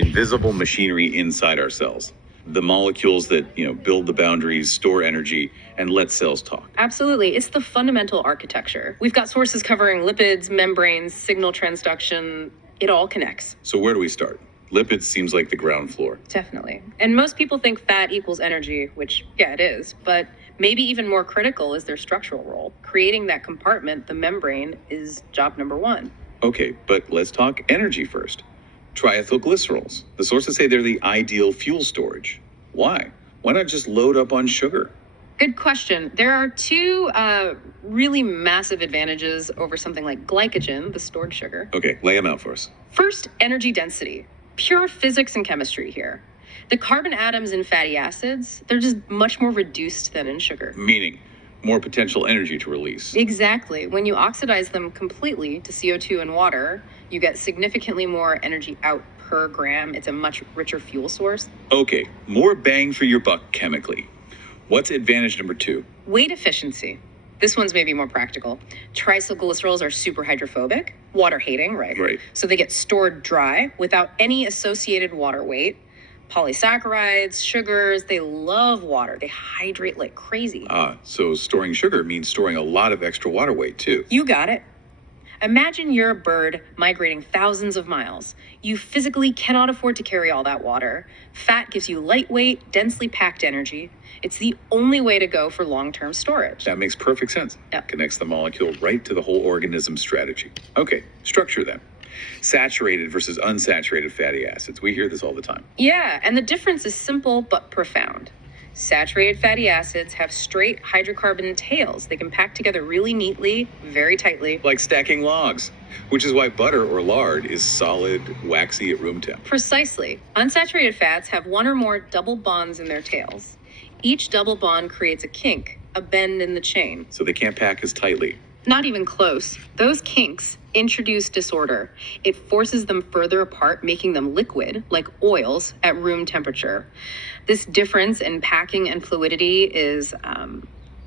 invisible machinery inside our cells. The molecules that, build the boundaries, store energy, and let cells talk. Absolutely. It's the fundamental architecture. We've got sources covering lipids, membranes, signal transduction. It all connects. So where do we start? Lipids seems like the ground floor. Definitely. And most people think fat equals energy, which, yeah, it is. But maybe even more critical is their structural role. Creating that compartment, the membrane, is job number one. Okay, but let's talk energy first. Triethylglycerols. The sources say they're the ideal fuel storage. Why? Why not just load up on sugar? Good question. There are two really massive advantages over something like glycogen, the stored sugar. Okay, lay them out for us. First, energy density. Pure physics and chemistry here. The carbon atoms in fatty acids, they're just much more reduced than in sugar. Meaning, more potential energy to release. Exactly. When you oxidize them completely to CO2 and water, you get significantly more energy out per gram. It's a much richer fuel source. Okay, more bang for your buck chemically. What's advantage number 2? Weight efficiency. This one's maybe more practical. Triacylglycerols are super hydrophobic, water hating, right? Right. So they get stored dry without any associated water weight. Polysaccharides, sugars, they love water. They hydrate like crazy. So storing sugar means storing a lot of extra water weight too. You got it. Imagine you're a bird migrating thousands of miles. You physically cannot afford to carry all that water. Fat gives you lightweight, densely packed energy. It's the only way to go for long-term storage. That makes perfect sense. Yep. Connects the molecule right to the whole organism strategy. Okay, structure then. Saturated versus unsaturated fatty acids. We hear this all the time. Yeah, and the difference is simple but profound. Saturated fatty acids have straight hydrocarbon tails. They can pack together really neatly, very tightly. Like stacking logs, which is why butter or lard is solid, waxy at room temp. Precisely. Unsaturated fats have one or more double bonds in their tails. Each double bond creates a kink, a bend in the chain. So they can't pack as tightly. Not even close. Those kinks introduce disorder. It forces them further apart, making them liquid, like oils, at room temperature. This difference in packing and fluidity is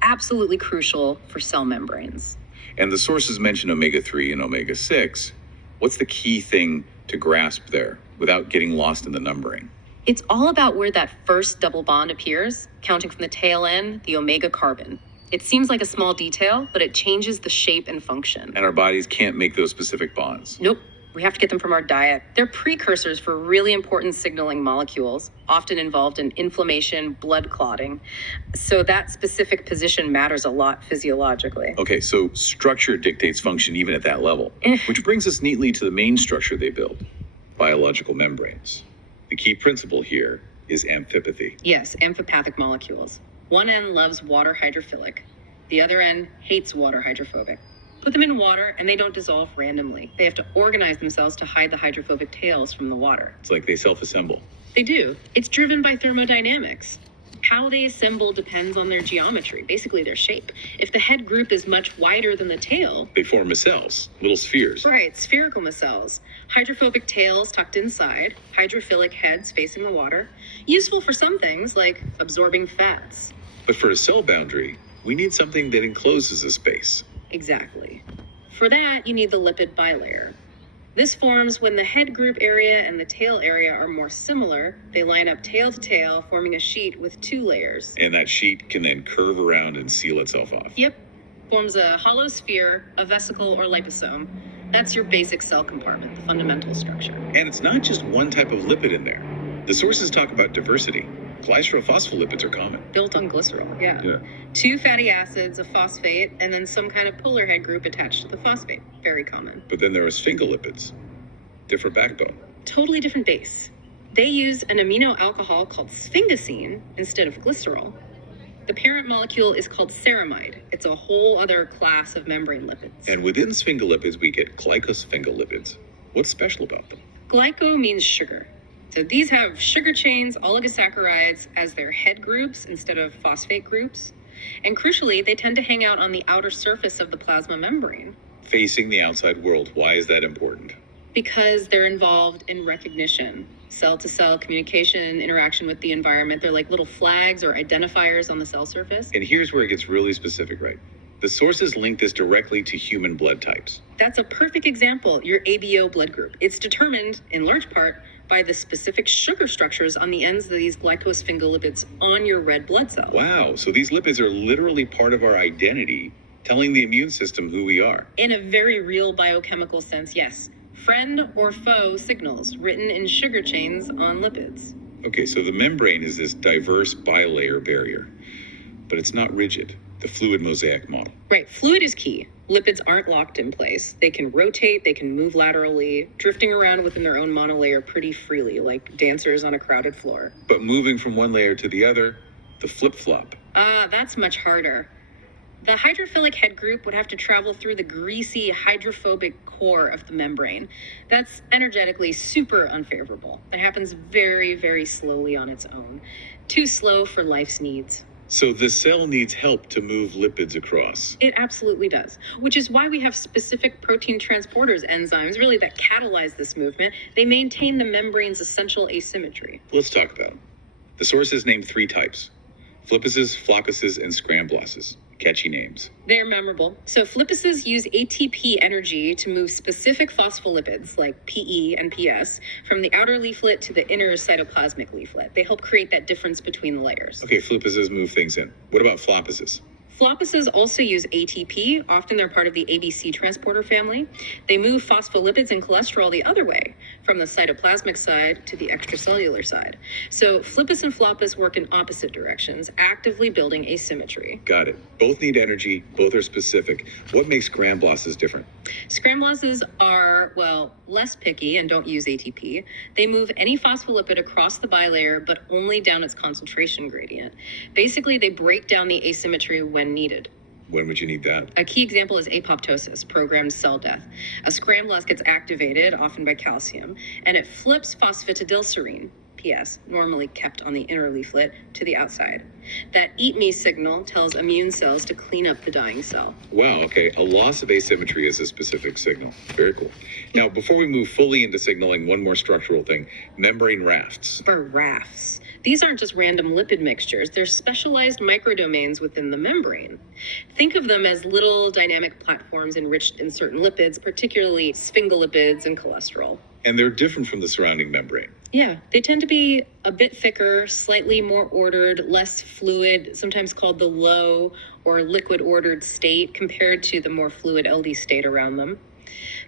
absolutely crucial for cell membranes. And the sources mention omega-3 and omega-6. What's the key thing to grasp there without getting lost in the numbering? It's all about where that first double bond appears, counting from the tail end, the omega carbon. It seems like a small detail, but it changes the shape and function. And our bodies can't make those specific bonds. Nope. We have to get them from our diet. They're precursors for really important signaling molecules, often involved in inflammation, blood clotting. So that specific position matters a lot physiologically. Okay, so structure dictates function even at that level, which brings us neatly to the main structure they build, biological membranes. The key principle here is amphipathy. Yes, amphipathic molecules. One end loves water hydrophilic. The other end hates water hydrophobic. Put them in water and they don't dissolve randomly. They have to organize themselves to hide the hydrophobic tails from the water. It's like they self-assemble. They do. It's driven by thermodynamics. How they assemble depends on their geometry, basically their shape. If the head group is much wider than the tail, They form micelles, little spheres. right, spherical micelles. Hydrophobic tails tucked inside, hydrophilic heads facing the water. Useful for some things like absorbing fats. But for a cell boundary, we need something that encloses a space. Exactly. For that, you need the lipid bilayer. This forms when the head group area and the tail area are more similar. They line up tail to tail, forming a sheet with 2 layers. And that sheet can then curve around and seal itself off. Yep. Forms a hollow sphere, a vesicle, or liposome. That's your basic cell compartment, the fundamental structure. And it's not just one type of lipid in there. The sources talk about diversity. Glycerophospholipids are common. Built on glycerol, yeah. 2 fatty acids, a phosphate, and then some kind of polar head group attached to the phosphate. Very common. But then there are sphingolipids. Different backbone. Totally different base. They use an amino alcohol called sphingosine instead of glycerol. The parent molecule is called ceramide. It's a whole other class of membrane lipids. And within sphingolipids, we get glycosphingolipids. What's special about them? Glyco means sugar. So these have sugar chains, oligosaccharides as their head groups instead of phosphate groups. And crucially, they tend to hang out on the outer surface of the plasma membrane. Facing the outside world. Why is that important? Because they're involved in recognition, cell-to-cell communication, interaction with the environment. They're like little flags or identifiers on the cell surface. And here's where it gets really specific, right? The sources link this directly to human blood types. That's a perfect example, your ABO blood group. It's determined, in large part, by the specific sugar structures on the ends of these glycosphingolipids on your red blood cell. Wow, so these lipids are literally part of our identity, telling the immune system who we are. In a very real biochemical sense, yes. Friend or foe signals written in sugar chains on lipids. Okay, so the membrane is this diverse bilayer barrier, but it's not rigid, the fluid mosaic model. Right, fluid is key. Lipids aren't locked in place. They can rotate, they can move laterally, drifting around within their own monolayer pretty freely, like dancers on a crowded floor. But moving from one layer to the other, the flip-flop. That's much harder. The hydrophilic head group would have to travel through the greasy hydrophobic core of the membrane. That's energetically super unfavorable. It happens very, very slowly on its own. Too slow for life's needs. So the cell needs help to move lipids across. It absolutely does, which is why we have specific protein transporters enzymes, really, that catalyze this movement. They maintain the membrane's essential asymmetry. Let's talk about them. The sources named 3 types: flippases, floppases, and scrambloses. Catchy names. They're memorable. So flippases use ATP energy to move specific phospholipids like PE and PS from the outer leaflet to the inner cytoplasmic leaflet. They help create that difference between the layers. Okay, flippases move things in. What about floppases? Floppases also use ATP. Often they're part of the ABC transporter family. They move phospholipids and cholesterol the other way, from the cytoplasmic side to the extracellular side. So flippus and floppus work in opposite directions, actively building asymmetry. Got it. Both need energy, both are specific. What makes scrambloses different? Scrambloses are, well, less picky and don't use ATP. They move any phospholipid across the bilayer, but only down its concentration gradient. Basically, they break down the asymmetry when needed. When would you need that? A key example is apoptosis, programmed cell death. A scramblose gets activated, often by calcium, and it flips phosphatidylserine, PS, normally kept on the inner leaflet, to the outside. That eat me signal tells immune cells to clean up the dying cell. Wow, okay. A loss of asymmetry is a specific signal. Very cool. Now, before we move fully into signaling, one more structural thing: membrane rafts. Or rafts. These aren't just random lipid mixtures, they're specialized microdomains within the membrane. Think of them as little dynamic platforms enriched in certain lipids, particularly sphingolipids and cholesterol. And they're different from the surrounding membrane. Yeah, they tend to be a bit thicker, slightly more ordered, less fluid, sometimes called the low or liquid ordered state compared to the more fluid LD state around them.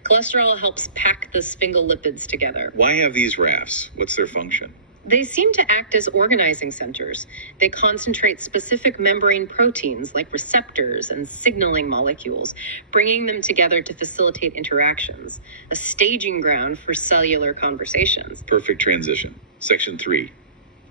Cholesterol helps pack the sphingolipids together. Why have these rafts? What's their function? They seem to act as organizing centers. They concentrate specific membrane proteins like receptors and signaling molecules, bringing them together to facilitate interactions, a staging ground for cellular conversations. Perfect transition. Section 3,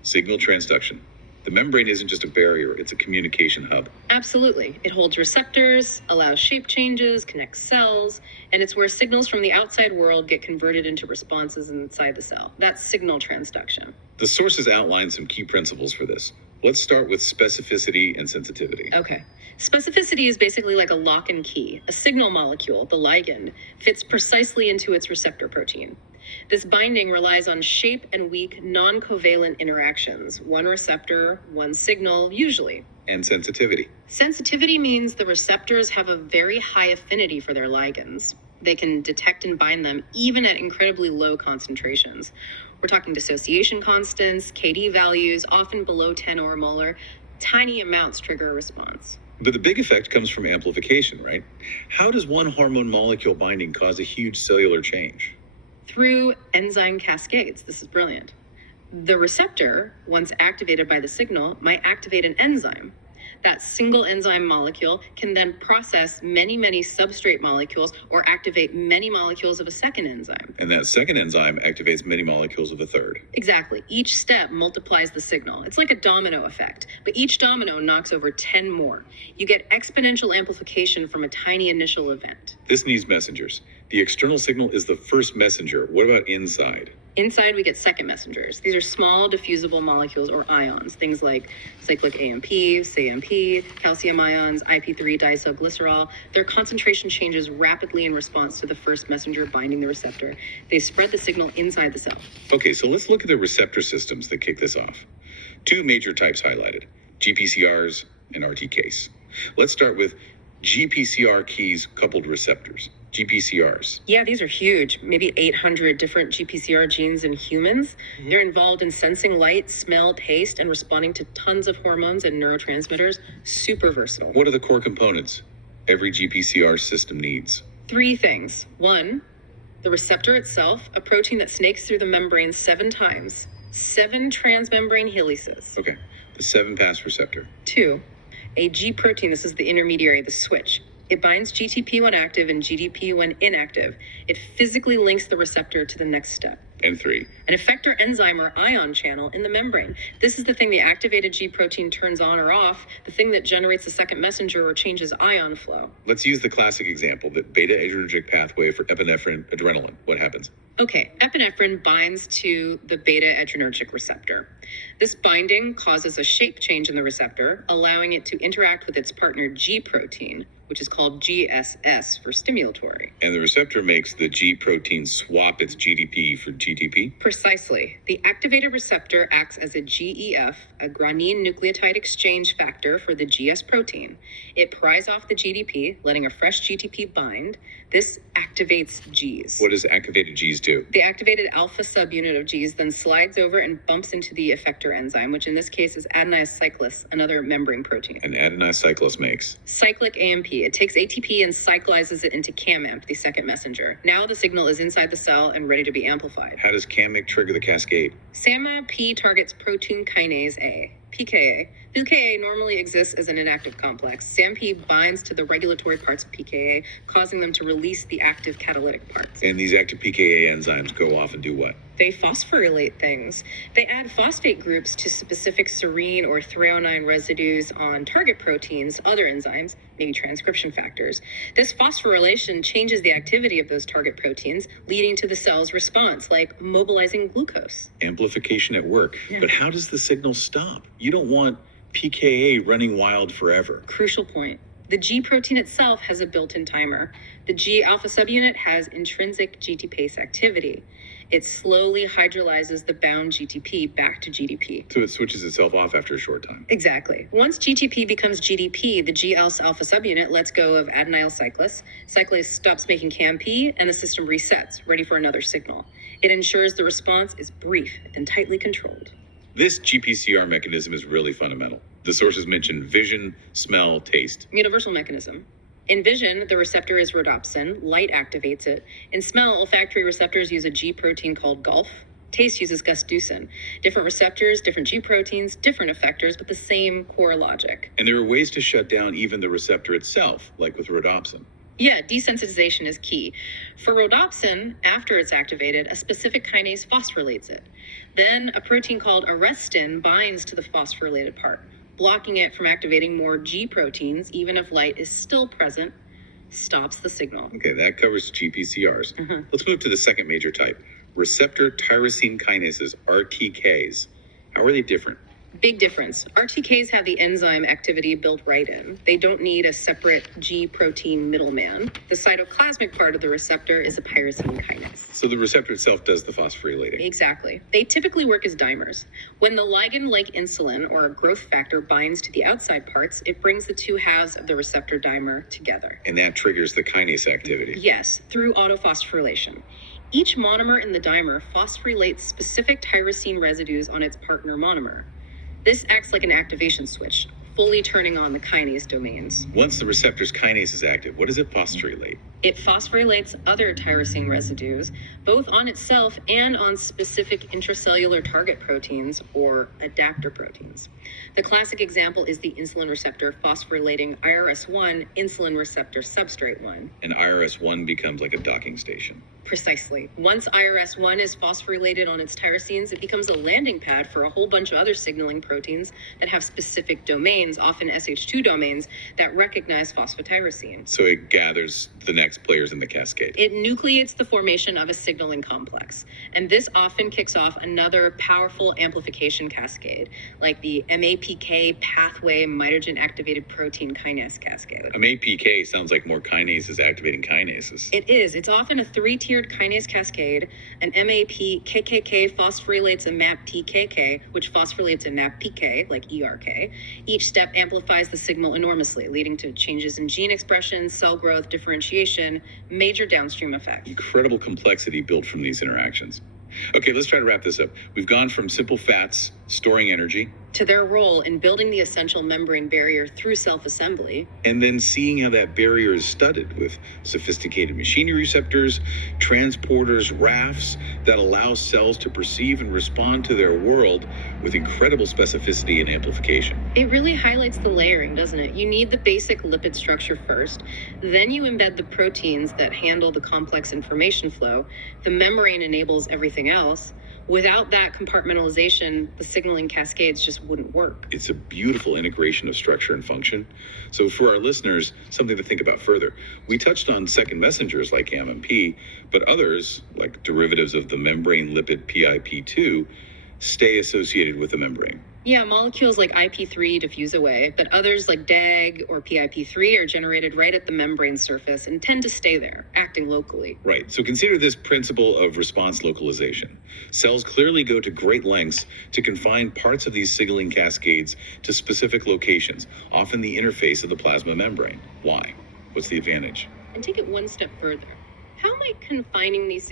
signal transduction. The membrane isn't just a barrier, it's a communication hub. Absolutely. It holds receptors, allows shape changes, connects cells, and it's where signals from the outside world get converted into responses inside the cell. That's signal transduction. The sources outline some key principles for this. Let's start with specificity and sensitivity. Okay. Specificity is basically like a lock and key. A signal molecule, the ligand, fits precisely into its receptor protein. This binding relies on shape and weak non-covalent interactions. One receptor, one signal, usually. And sensitivity. Sensitivity means the receptors have a very high affinity for their ligands. They can detect and bind them even at incredibly low concentrations. We're talking dissociation constants, KD values, often below 10 ormolar. Tiny amounts trigger a response. But the big effect comes from amplification, right? How does one hormone molecule binding cause a huge cellular change? Through enzyme cascades. This is brilliant. The receptor, once activated by the signal, might activate an enzyme. That single enzyme molecule can then process many, many substrate molecules or activate many molecules of a second enzyme. And that second enzyme activates many molecules of a third. Exactly. Each step multiplies the signal. It's like a domino effect, but each domino knocks over 10 more. You get exponential amplification from a tiny initial event. This needs messengers. The external signal is the first messenger. What about inside? Inside, we get second messengers. These are small diffusible molecules or ions, things like cyclic AMP, CAMP, calcium ions, IP3 diacylglycerol. Their concentration changes rapidly in response to the first messenger binding the receptor. They spread the signal inside the cell. Okay, so let's look at the receptor systems that kick this off. 2 major types highlighted, GPCRs and RTKs. Let's start with GPCR keys coupled receptors. GPCRs. Yeah, these are huge. Maybe 800 different GPCR genes in humans. They're involved in sensing light, smell, taste, and responding to tons of hormones and neurotransmitters. Super versatile. What are the core components every GPCR system needs? 3 things. 1, the receptor itself, a protein that snakes through the membrane 7 times. 7 transmembrane helices. Okay, the 7-pass receptor. 2, a G protein. This is the intermediary, the switch. It binds GTP when active and GDP when inactive. It physically links the receptor to the next step. And 3, An effector enzyme or ion channel in the membrane. This is the thing the activated G protein turns on or off, the thing that generates a second messenger or changes ion flow. let's use the classic example, the beta-adrenergic pathway for epinephrine adrenaline. What happens? Okay, epinephrine binds to the beta-adrenergic receptor. This binding causes a shape change in the receptor, allowing it to interact with its partner G protein, which is called GSS for stimulatory. And the receptor makes the G protein swap its GDP for GTP? Precisely. The activated receptor acts as a GEF, a guanine nucleotide exchange factor for the GS protein. It pries off the GDP, letting a fresh GTP bind. This activates Gs. What does activated Gs do? The activated alpha subunit of Gs then slides over and bumps into the effector enzyme, which in this case is adenine cyclase, another membrane protein. And adenine cyclase makes? Cyclic AMP. It takes ATP and cyclizes it into CAMAMP, the second messenger. Now the signal is inside the cell and ready to be amplified. How does CAMIC trigger the cascade? SAMA-P targets protein kinase A, PKA. PKA normally exists as an inactive complex. SAMP binds to the regulatory parts of PKA, causing them to release the active catalytic parts. And these active PKA enzymes go off and do what? They phosphorylate things. They add phosphate groups to specific serine or threonine residues on target proteins, other enzymes, maybe transcription factors. This phosphorylation changes the activity of those target proteins, leading to the cell's response, like mobilizing glucose. Amplification at work. Yeah. But how does the signal stop? You don't want PKA running wild forever. Crucial point. The G protein itself has a built-in timer. The G alpha subunit has intrinsic GTPase activity. It slowly hydrolyzes the bound GTP back to GDP. So it switches itself off after a short time. Exactly. Once GTP becomes GDP, the G-ALS alpha subunit lets go of adenyl cyclase. Cyclase stops making CAMP, and the system resets, ready for another signal. It ensures the response is brief and tightly controlled. This GPCR mechanism is really fundamental. The sources mention vision, smell, taste. Universal mechanism. In vision, the receptor is rhodopsin. Light activates it. In smell, olfactory receptors use a G protein called GULF. Taste uses gusducin. Different receptors, different G proteins, different effectors, but the same core logic. And there are ways to shut down even the receptor itself, like with rhodopsin. Yeah, desensitization is key. For rhodopsin, after it's activated, a specific kinase phosphorylates it. Then a protein called arrestin binds to the phosphorylated part, blocking it from activating more G proteins, even if light is still present, stops the signal. Okay, that covers GPCRs. Let's move to the second major type, receptor tyrosine kinases, RTKs. How are they different? Big difference. RTKs have the enzyme activity built right in. They don't need a separate G protein middleman. The cytoplasmic part of the receptor is a pyrosine kinase. So the receptor itself does the phosphorylating. Exactly. They typically work as dimers. When the ligand like insulin or a growth factor binds to the outside parts, it brings the two halves of the receptor dimer together. And that triggers the kinase activity. Yes, through autophosphorylation. Each monomer in the dimer phosphorylates specific tyrosine residues on its partner monomer. This acts like an activation switch, fully turning on the kinase domains. Once the receptor's kinase is active, what does it phosphorylate? It phosphorylates other tyrosine residues, both on itself and on specific intracellular target proteins or adapter proteins. The classic example is the insulin receptor phosphorylating IRS1 insulin receptor substrate 1. And IRS1 becomes like a docking station. Precisely. Once IRS1 is phosphorylated on its tyrosines, it becomes a landing pad for a whole bunch of other signaling proteins that have specific domains, often SH2 domains, that recognize phosphotyrosine. So it gathers the next players in the cascade. It nucleates the formation of a signaling complex, and this often kicks off another powerful amplification cascade, like the MAPK pathway mitogen activated protein kinase cascade. MAPK sounds like more kinases activating kinases. It is. It's often a 3-tier tiered kinase cascade, an MAP KKK phosphorylates a MAP PKK, which phosphorylates a MAP PK, like ERK. Each step amplifies the signal enormously, leading to changes in gene expression, cell growth, differentiation, major downstream effects. Incredible complexity built from these interactions. Okay, let's try to wrap this up. We've gone from simple fats storing energy to their role in building the essential membrane barrier through self-assembly, and then seeing how that barrier is studded with sophisticated machinery receptors, transporters, rafts that allow cells to perceive and respond to their world with incredible specificity and amplification. It really highlights the layering, doesn't it? You need the basic lipid structure first, then you embed the proteins that handle the complex information flow. The membrane enables everything else. Without that compartmentalization, the signaling cascades just wouldn't work. It's a beautiful integration of structure and function. So for our listeners, something to think about further. We touched on second messengers like AMP, but others, like derivatives of the membrane lipid PIP2, stay associated with the membrane. Yeah, molecules like IP3 diffuse away, but others like DAG or PIP3 are generated right at the membrane surface and tend to stay there, acting locally. Right, so consider this principle of response localization. Cells clearly go to great lengths to confine parts of these signaling cascades to specific locations, often the interface of the plasma membrane. Why? What's the advantage? And take it one step further. How might confining these